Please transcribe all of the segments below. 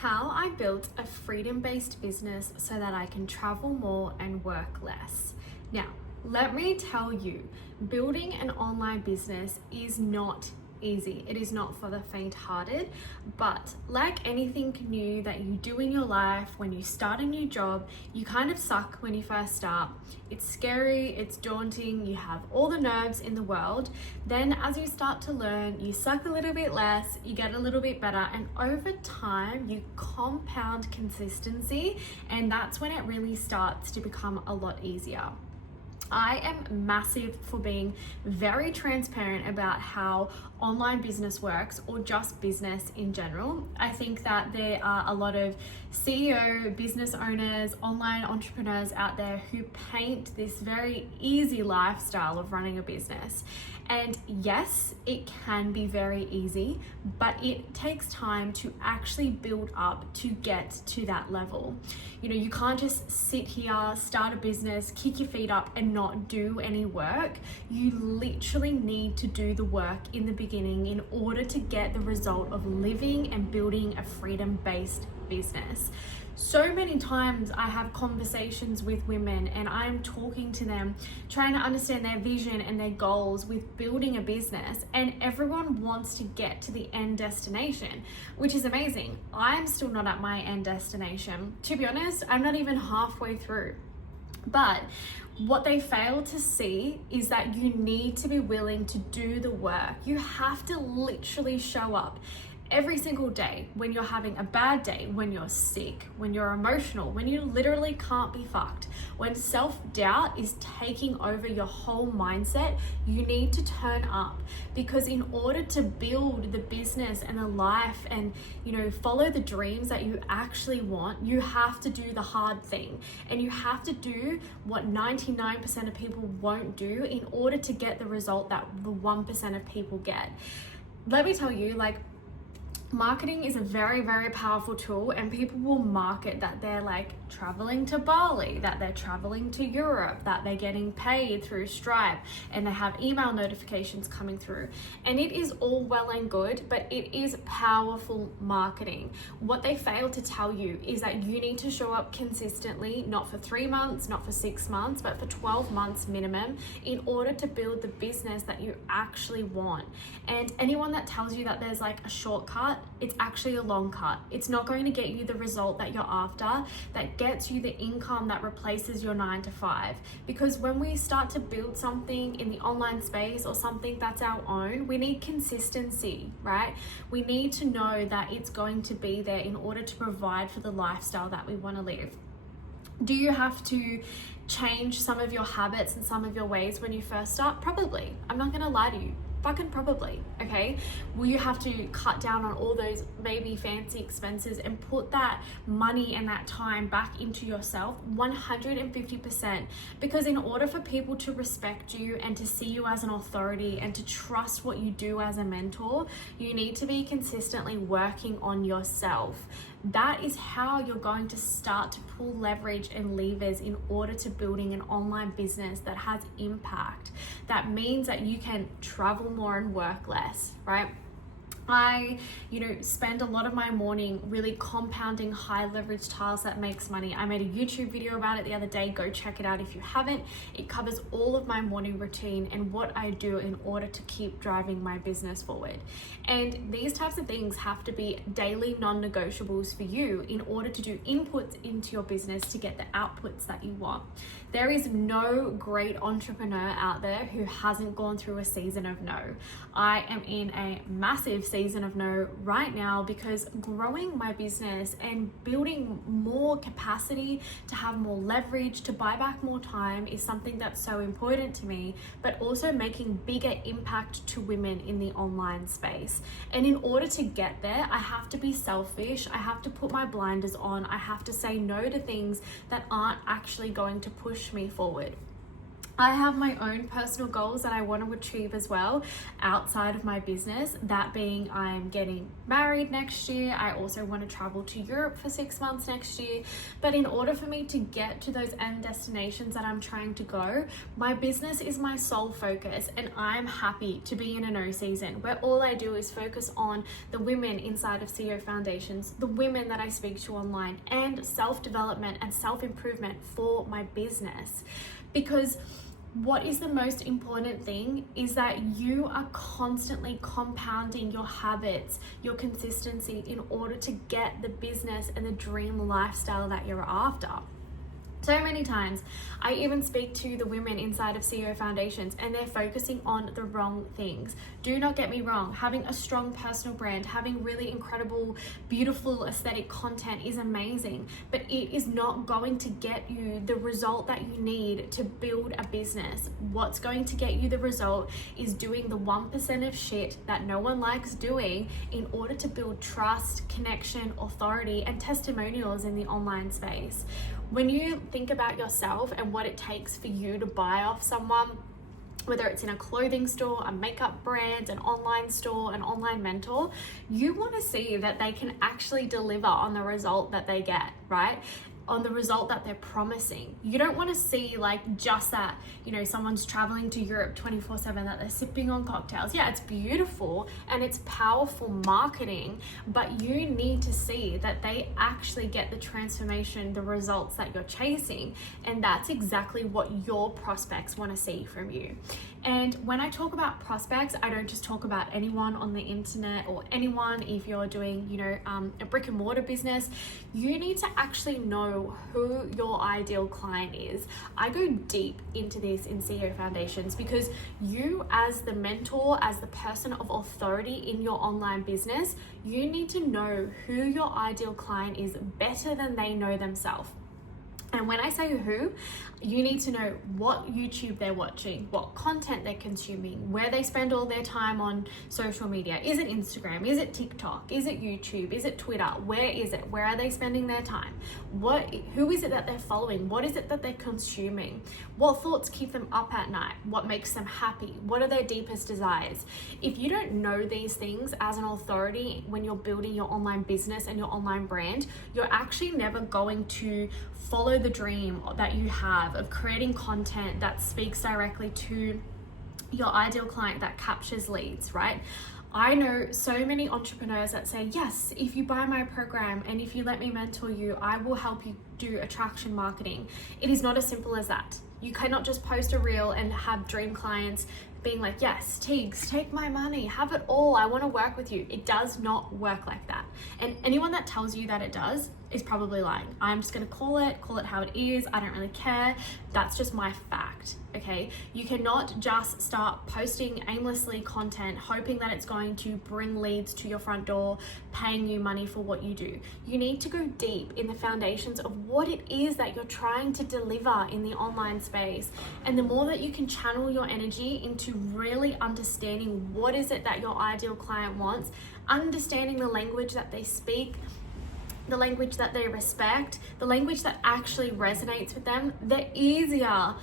How I built a freedom-based business so that I can travel more and work less. Now, let me tell you, building an online business is not easy. It is not for the faint-hearted, but like anything new that you do in your life, when you start a new job, you kind of suck when you first start. It's scary, it's daunting, you have all the nerves in the world. Then as you start to learn, you suck a little bit less, you get a little bit better, and over time you compound consistency, and that's when it really starts to become a lot easier. I am massive for being very transparent about how online business works, or just business in general. I think that there are a lot of CEO, business owners, online entrepreneurs out there who paint this very easy lifestyle of running a business. And yes, it can be very easy, but it takes time to actually build up to get to that level. You know, you can't just sit here, start a business, kick your feet up and not do any work. You literally need to do the work in the beginning in order to get the result of living and building a freedom-based business. So many times I have conversations with women and I'm talking to them, trying to understand their vision and their goals with building a business, and everyone wants to get to the end destination, which is amazing. I'm still not at my end destination. To be honest, I'm not even halfway through. But what they fail to see is that you need to be willing to do the work. You have to literally show up every single day, when you're having a bad day, when you're sick, when you're emotional, when you literally can't be fucked, when self-doubt is taking over your whole mindset. You need to turn up, because in order to build the business and the life and, you know, follow the dreams that you actually want, you have to do the hard thing, and you have to do what 99% of people won't do in order to get the result that the 1% of people get. Let me tell you, like, marketing is a very, very powerful tool, and people will market that they're like traveling to Bali, that they're traveling to Europe, that they're getting paid through Stripe, and they have email notifications coming through. And it is all well and good, but it is powerful marketing. What they fail to tell you is that you need to show up consistently, not for 3 months, not for 6 months, but for 12 months minimum, in order to build the business that you actually want. And anyone that tells you that there's like a shortcut, it's actually a long cut. It's not going to get you the result that you're after, that gets you the income that replaces your 9 to 5. Because when we start to build something in the online space, or something that's our own, we need consistency, right? We need to know that it's going to be there in order to provide for the lifestyle that we want to live. Do you have to change some of your habits and some of your ways when you first start? Probably. I'm not going to lie to you. Fucking probably, okay? Will you have to cut down on all those maybe fancy expenses and put that money and that time back into yourself? 150%. Because in order for people to respect you and to see you as an authority and to trust what you do as a mentor, you need to be consistently working on yourself. That is how you're going to start to pull leverage and levers in order to building an online business that has impact. That means that you can travel more and work less, right? I, spend a lot of my morning really compounding high leverage tasks that makes money. I made a YouTube video about it the other day. Go check it out if you haven't. It covers all of my morning routine and what I do in order to keep driving my business forward. And these types of things have to be daily non-negotiables for you in order to do inputs into your business to get the outputs that you want. There is no great entrepreneur out there who hasn't gone through a season of no. I am in a massive season of no right now, because growing my business and building more capacity to have more leverage, to buy back more time, is something that's so important to me, but also making bigger impact to women in the online space. And in order to get there, I have to be selfish. I have to put my blinders on. I have to say no to things that aren't actually going to push me forward. I have my own personal goals that I want to achieve as well outside of my business. That being, I'm getting married next year. I also want to travel to Europe for 6 months next year. But in order for me to get to those end destinations that I'm trying to go, my business is my sole focus, and I'm happy to be in a no season where all I do is focus on the women inside of CEO Foundations, the women that I speak to online, and self-development and self-improvement for my business. Because what is the most important thing is that you are constantly compounding your habits, your consistency, in order to get the business and the dream lifestyle that you're after. So many times I even speak to the women inside of CEO Foundations and they're focusing on the wrong things. Do not get me wrong, having a strong personal brand, having really incredible, beautiful aesthetic content is amazing, but it is not going to get you the result that you need to build a business. What's going to get you the result is doing the 1% of shit that no one likes doing in order to build trust, connection, authority, and testimonials in the online space. When you think about yourself and what it takes for you to buy off someone, whether it's in a clothing store, a makeup brand, an online store, an online mentor, you want to see that they can actually deliver on the result that they get, right? On the result that they're promising. You don't want to see like just that, someone's traveling to Europe 24/7, that they're sipping on cocktails. Yeah, it's beautiful and it's powerful marketing, but you need to see that they actually get the transformation, the results that you're chasing. And that's exactly what your prospects want to see from you. And when I talk about prospects, I don't just talk about anyone on the internet or anyone. If you're doing, a brick and mortar business, you need to actually know who your ideal client is. I go deep into this in CEO Foundations because you, as the mentor, as the person of authority in your online business, you need to know who your ideal client is better than they know themselves. And when I say who, you need to know what YouTube they're watching, what content they're consuming, where they spend all their time on social media. Is it Instagram? Is it TikTok? Is it YouTube? Is it Twitter? Where is it? Where are they spending their time? Who is it that they're following? What is it that they're consuming? What thoughts keep them up at night? What makes them happy? What are their deepest desires? If you don't know these things as an authority when you're building your online business and your online brand, you're actually never going to follow the dream that you have of creating content that speaks directly to your ideal client, that captures leads, right? I know so many entrepreneurs that say, yes, if you buy my program and if you let me mentor you, I will help you do attraction marketing. It is not as simple as that. You cannot just post a reel and have dream clients being like, yes, Teagues, take my money, have it all, I want to work with you. It does not work like that. And anyone that tells you that it does is probably lying. I'm just going to call it how it is. I don't really care. That's just my fact, okay? You cannot just start posting aimlessly content hoping that it's going to bring leads to your front door, paying you money for what you do. You need to go deep in the foundations of what it is that you're trying to deliver in the online space. And the more that you can channel your energy into really understanding what is it that your ideal client wants, understanding the language that they speak, the language that they respect, the language that actually resonates with them, the easier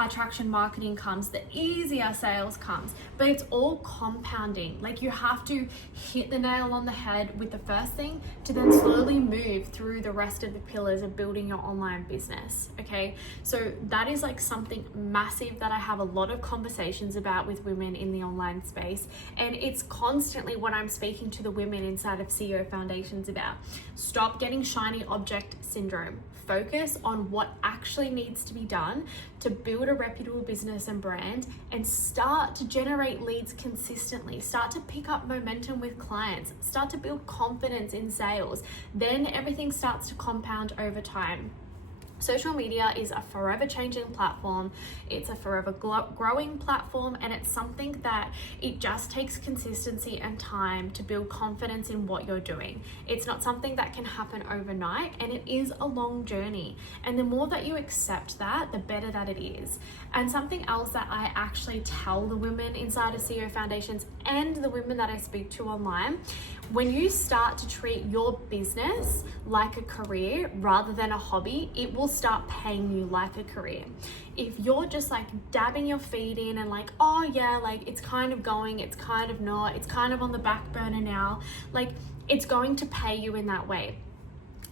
attraction marketing comes, the easier sales comes. But it's all compounding. Like, you have to hit the nail on the head with the first thing to then slowly move through the rest of the pillars of building your online business, okay? So that is like something massive that I have a lot of conversations about with women in the online space, and it's constantly what I'm speaking to the women inside of CEO Foundations about. Stop getting shiny object syndrome. Focus on what actually needs to be done to build a reputable business and brand, and start to generate leads consistently. Start to pick up momentum with clients. Start to build confidence in sales. Then everything starts to compound over time. Social media is a forever changing platform. It's a forever growing platform, and it's something that it just takes consistency and time to build confidence in what you're doing. It's not something that can happen overnight, and it is a long journey. And the more that you accept that, the better that it is. And something else that I actually tell the women inside of CEO Foundations and the women that I speak to online, when you start to treat your business like a career rather than a hobby, it will start paying you like a career. If you're just like dabbing your feet in and like, oh yeah, like it's kind of going, it's kind of not, it's kind of on the back burner now, like it's going to pay you in that way.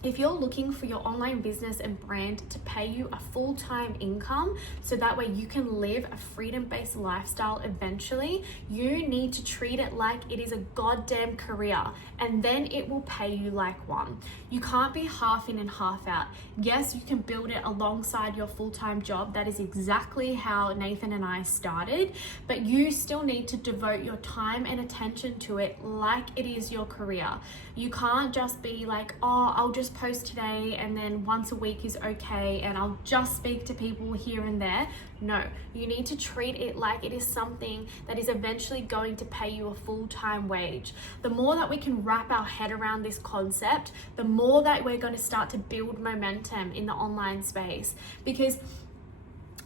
If you're looking for your online business and brand to pay you a full-time income so that way you can live a freedom-based lifestyle eventually, you need to treat it like it is a goddamn career, and then it will pay you like one. You can't be half in and half out. Yes, you can build it alongside your full-time job. That is exactly how Nathan and I started, but you still need to devote your time and attention to it like it is your career. You can't just be like, oh, I'll just post today and then once a week is okay and I'll just speak to people here and there. No, you need to treat it like it is something that is eventually going to pay you a full-time wage. The more that we can wrap our head around this concept, the more that we're going to start to build momentum in the online space. Because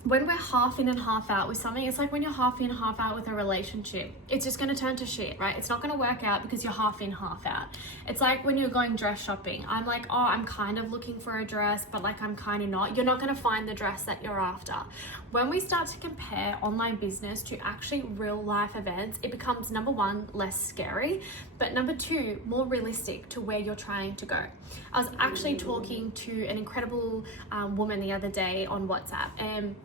when we're half in and half out with something, it's like when you're half in, half out with a relationship. It's just going to turn to shit, right? It's not going to work out because you're half in, half out. It's like when you're going dress shopping. I'm like, oh, I'm kind of looking for a dress, but like I'm kind of not. You're not going to find the dress that you're after. When we start to compare online business to actually real life events, it becomes, number one, less scary, but number two, more realistic to where you're trying to go. I was actually talking to an incredible woman the other day on WhatsApp, and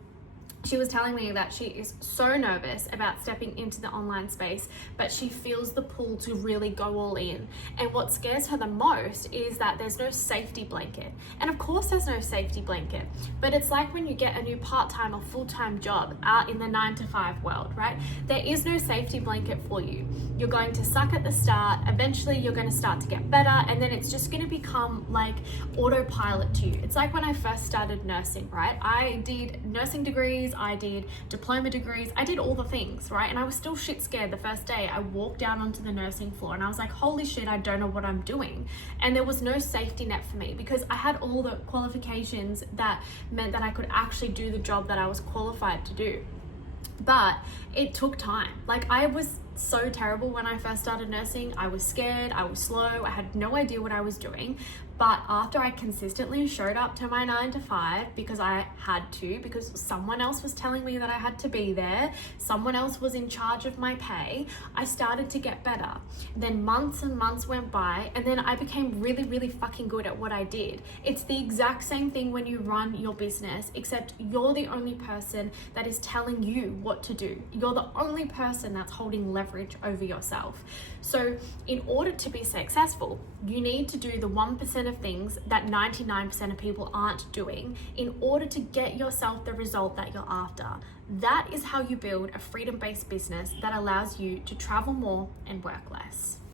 she was telling me that she is so nervous about stepping into the online space, but she feels the pull to really go all in. And what scares her the most is that there's no safety blanket. And of course there's no safety blanket, but it's like when you get a new part-time or full-time job out in the 9-to-5 world, right? There is no safety blanket for you. You're going to suck at the start, eventually you're going to start to get better, and then it's just going to become like autopilot to you. It's like when I first started nursing, right? I did nursing degrees, I did diploma degrees, I did all the things, right? And I was still shit scared the first day. I walked down onto the nursing floor and I was like, holy shit, I don't know what I'm doing. And there was no safety net for me because I had all the qualifications that meant that I could actually do the job that I was qualified to do. But it took time. Like, I was so terrible when I first started nursing. I was scared, I was slow, I had no idea what I was doing. But after I consistently showed up to my 9-to-5 because I had to, because someone else was telling me that I had to be there, someone else was in charge of my pay, I started to get better. Then months and months went by, and then I became really, really fucking good at what I did. It's the exact same thing when you run your business, except you're the only person that is telling you what to do. You're the only person that's holding leverage over yourself. So in order to be successful, you need to do the 1% of things that 99% of people aren't doing in order to get yourself the result that you're after. That is how you build a freedom-based business that allows you to travel more and work less.